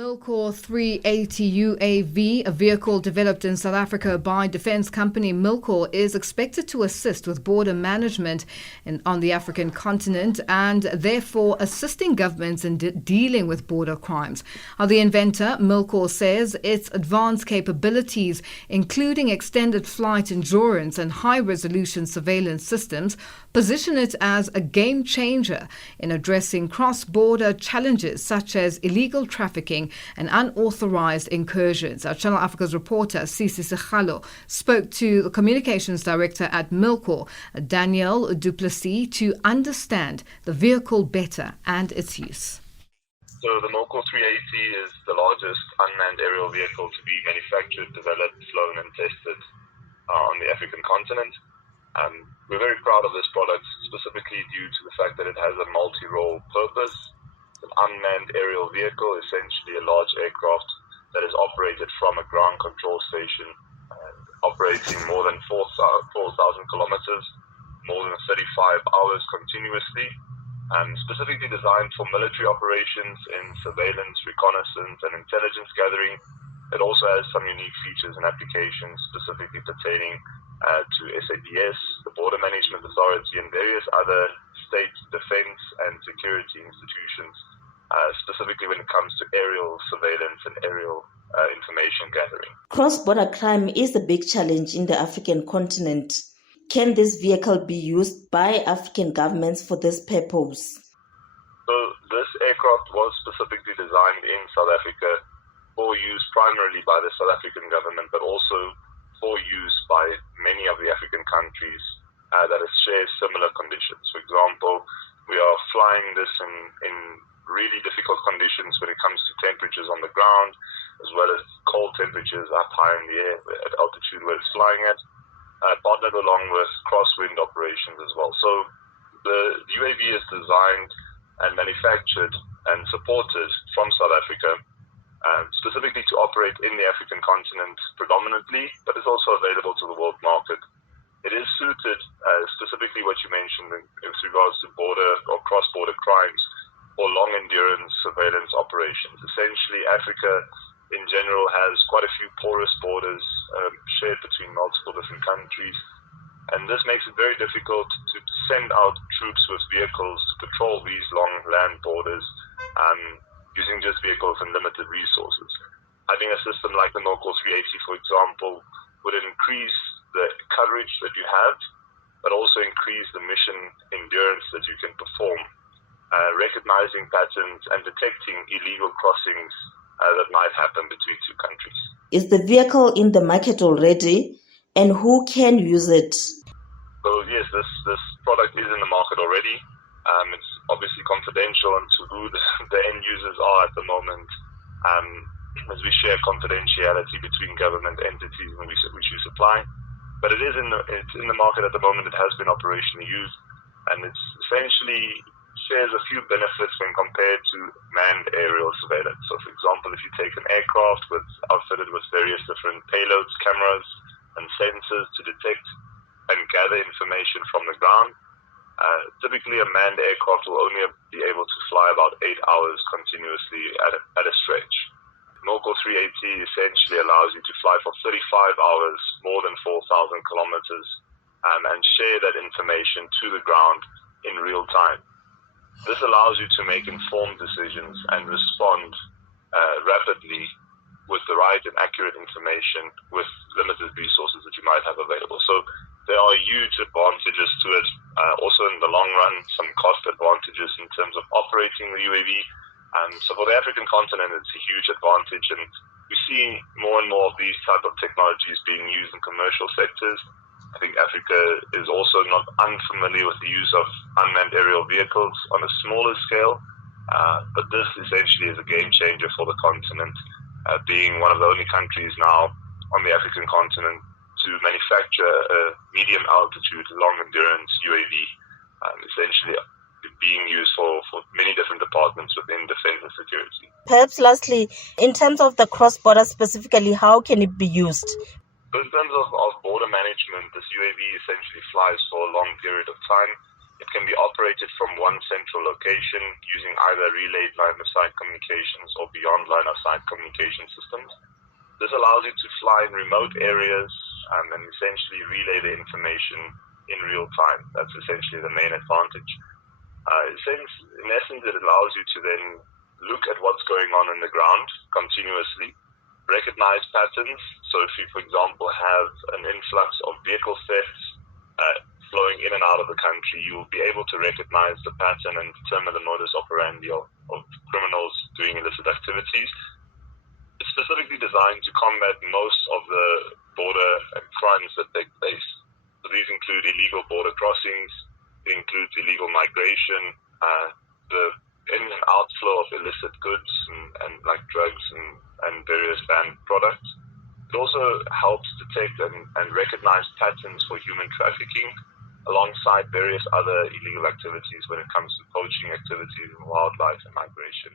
Milkor 380 UAV, a vehicle developed in South Africa by defense company Milkor, is expected to assist with border management on the African continent and therefore assisting governments in dealing with border crimes. The inventor, Milkor, says its advanced capabilities, including extended flight endurance and high-resolution surveillance systems, position it as a game changer in addressing cross-border challenges such as illegal trafficking and unauthorized incursions. Our Channel Africa's reporter, Sisi Segalo, spoke to the communications director at Milkor, Daniel Plessis, to understand the vehicle better and its use. So the Milkor 380 is the largest unmanned aerial vehicle to be manufactured, developed, flown and tested on the African continent. We're very proud of this product, specifically due to the fact that it has a multi-role purpose. It's an unmanned aerial vehicle, essentially a large aircraft that is operated from a ground control station, operating more than 4,000 kilometers, more than 35 hours continuously, specifically designed for military operations in surveillance, reconnaissance, and intelligence gathering. It also has some unique features and applications specifically pertaining to SABS, the Border Management Authority, and various other state defense and security institutions, specifically when it comes to aerial surveillance and aerial information gathering. Cross-border crime is a big challenge in the African continent. Can this vehicle be used by African governments for this purpose? So this aircraft was specifically designed in South Africa for use primarily by the South African government, but also for use by many of the African countries that share similar conditions. For example, we are flying this in really difficult conditions when it comes to temperatures on the ground, as well as cold temperatures up high in the air at altitude where it's flying at, partnered along with crosswind operations as well. So the UAV is designed and manufactured and supported from South Africa, specifically to operate in the African continent predominantly, but it's also available to the world market. It is suited, specifically what you mentioned in regards to border or cross-border crimes or long-endurance surveillance operations. Essentially, Africa in general has quite a few porous borders shared between multiple different countries, and this makes it very difficult to send out troops with vehicles to patrol these long land borders using just vehicles and limited resources. Having a system like the Milkor 380, for example, would increase the coverage that you have, but also increase the mission endurance that you can perform, recognizing patterns and detecting illegal crossings that might happen between two countries. Is the vehicle in the market already, and who can use it? So yes, this product is in the market already. It's obviously confidential on to who the end users are at the moment, as we share confidentiality between government entities in which you supply. But it's in the market at the moment. It has been operationally used, and it's essentially shares a few benefits when compared to manned aerial surveillance. So, for example, if you take an aircraft outfitted with various different payloads, cameras, and sensors to detect and gather information from the ground, typically a manned aircraft will only be able to fly about 8 hours continuously at a stretch. Milkor 380 essentially allows you to fly for 35 hours, more than 4,000 kilometers, and share that information to the ground in real time. This allows you to make informed decisions and respond rapidly with the right and accurate information with limited resources that you might have available. So there are huge advantages to it. Also in the long run, some cost advantages in terms of operating the UAV. So for the African continent, it's a huge advantage, and we see more and more of these type of technologies being used in commercial sectors. I think Africa is also not unfamiliar with the use of unmanned aerial vehicles on a smaller scale, but this essentially is a game changer for the continent, being one of the only countries now on the African continent to manufacture a medium altitude, long endurance UAV, essentially being used for many different departments within defense and security. Perhaps lastly, in terms of the cross-border specifically, how can it be used? So in terms of border management, this UAV essentially flies for a long period of time. It can be operated from one central location using either relayed line-of-sight communications or beyond line-of-sight communication systems. This allows you to fly in remote areas and essentially relay the information in real time. That's essentially the main advantage. In essence, it allows you to then look at what's going on in the ground continuously, recognize patterns. So if you, for example, have an influx of vehicle thefts flowing in and out of the country, you will be able to recognize the pattern and determine the modus operandi of criminals doing illicit activities. It's specifically designed to combat most of the border crimes that take place. So these include illegal border crossings, it includes illegal migration, the in and outflow of illicit goods and like drugs and various banned products. It also helps detect and recognize patterns for human trafficking alongside various other illegal activities when it comes to poaching activities and wildlife and migration.